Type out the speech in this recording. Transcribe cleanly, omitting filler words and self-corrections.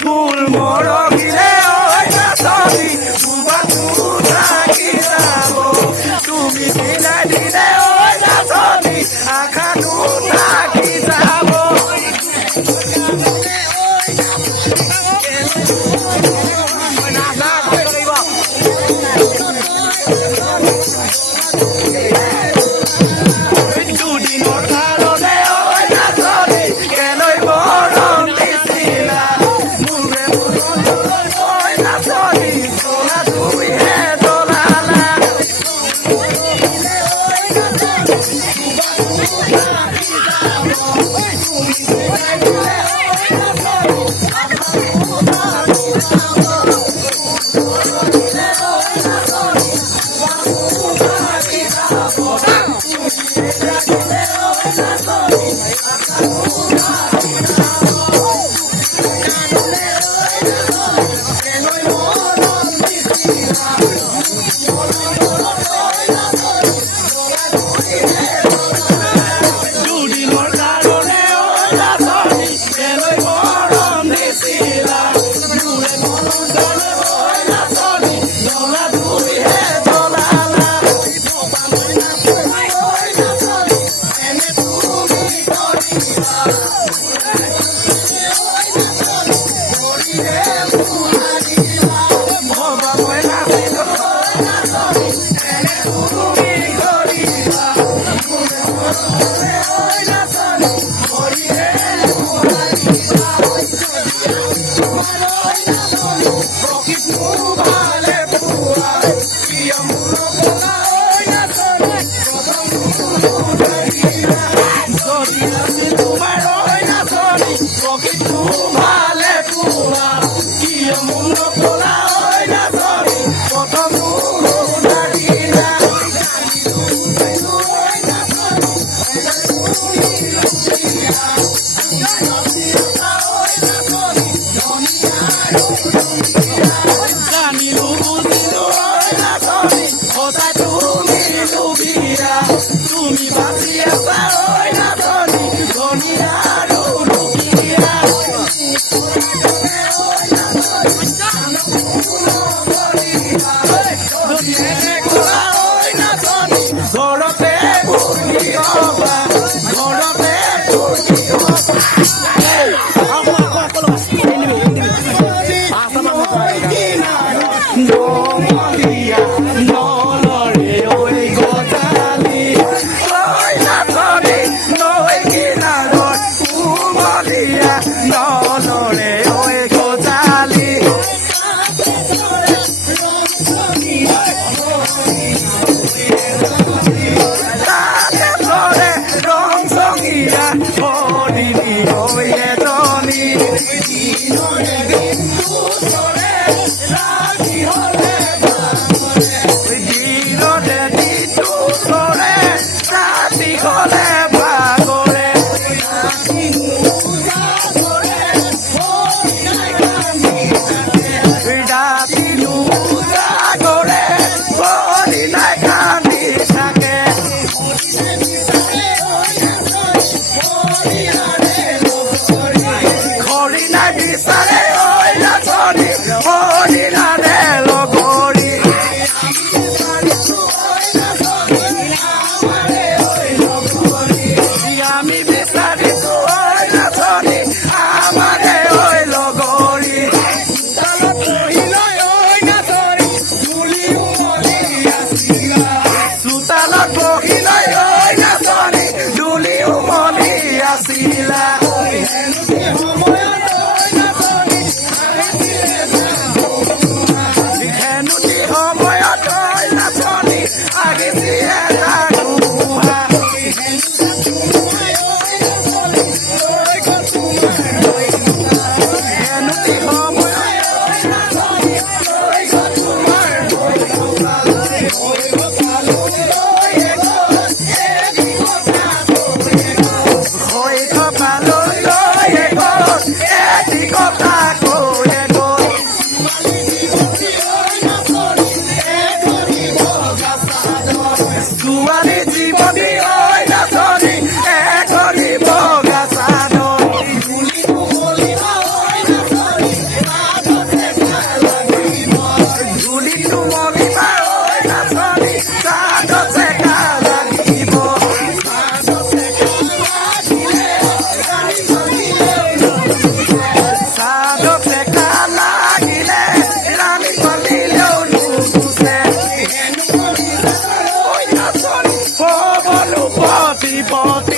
ফুল মৰহিলে ঐ নাচনী মুবাটো থাকি যাব তুমি দিনে দিনে ঐ নাচনী আশাটো থাকি যাব দুদিনৰ কাৰণে ঐ নাচনী কেলৈ মৰম দিছিলা মোৰে ঐ নাচনী চলা তুমিহে জ্বলালা দুদিনৰ কাৰণে ঐ নাচনী কেলৈ মৰম দিছিলা মোৰে মনলৈ ঐ নাচনী জ্বলা তুমিহে জ্বলালা ভবা মই নাচিলো তুমি কৰিলা ভালে পোৱা প্ৰিয় মোৰ বোলা ঐ নাচনী যদি নাছিল তোমাৰ ঐ নাচনী প্ৰকৃতটো ভালে পোৱা কিয় মোৰ বোলা ঐ নাচনী প্ৰথম লাগিলা জানিলো বুজিলো ঐ নাচনী সঁচাই তুমি লুবিয়া তুমি বাচি আছা ঐ নাচনী ধনী আৰু দুখীয়া ধনীয়ে কোৱা ঐ নাচনী ঘৰতে বহি হবা ঘৰতে বহি নমলীয়া নলৰে ঐ গজালি ঐ নাচনী নৈ কিনাৰত কুমলীয়া নলৰে ঐ গজালি তাতে চৰে ৰং চঙীয়া হৰিণী ঐ এজনী দিনতে দিনটো চৰে ৰাতি হ'লে ভাগৰে ৰাতি জাগৰে ভৰি নাই কান্দি থাকে খৰি নাই বিচাৰে ঐ নাচনী হৰি নানে লগৰী আমি বিচাৰিছো ঐ নাচনী আমাৰে ঐ লগৰী চোতালত বহি লৈ ঐ নাচনী দুলি উমলি আছিলা হেনুটি সময়ত ঐ নাচনী আহিছি এটা ধুমুহা হেনুটি সময়ত দিবা ঐ নাচনী সাধছে লাগিব সাধছে লাগিলে রানী চলিলেও নুগুচে ঐ নাচনী বলো পতি পতি